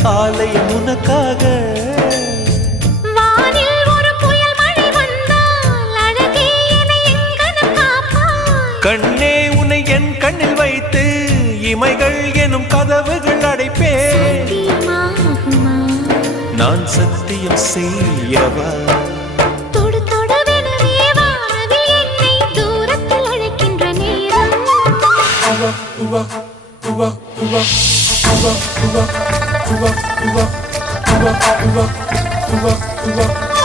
ஆலயம் உனக்காக. வானில் ஒரு புயல் மழை வந்தால் அழகே என்னை எங்கனம் காப்பாய். கண்ணே உன்னை என் கண்ணில் வைத்து இமைகள் எனும் கதவுகள் அடைப்பேன். சத்தியமாகுமா? நான் சத்தியம் செய்யவா? தொடு தொடுவெனவே வானவில் என்னை தூரத்தில் அழைக்கின்ற நேரம். Uva, uva, uva, uva, uva, uva, uva, uva.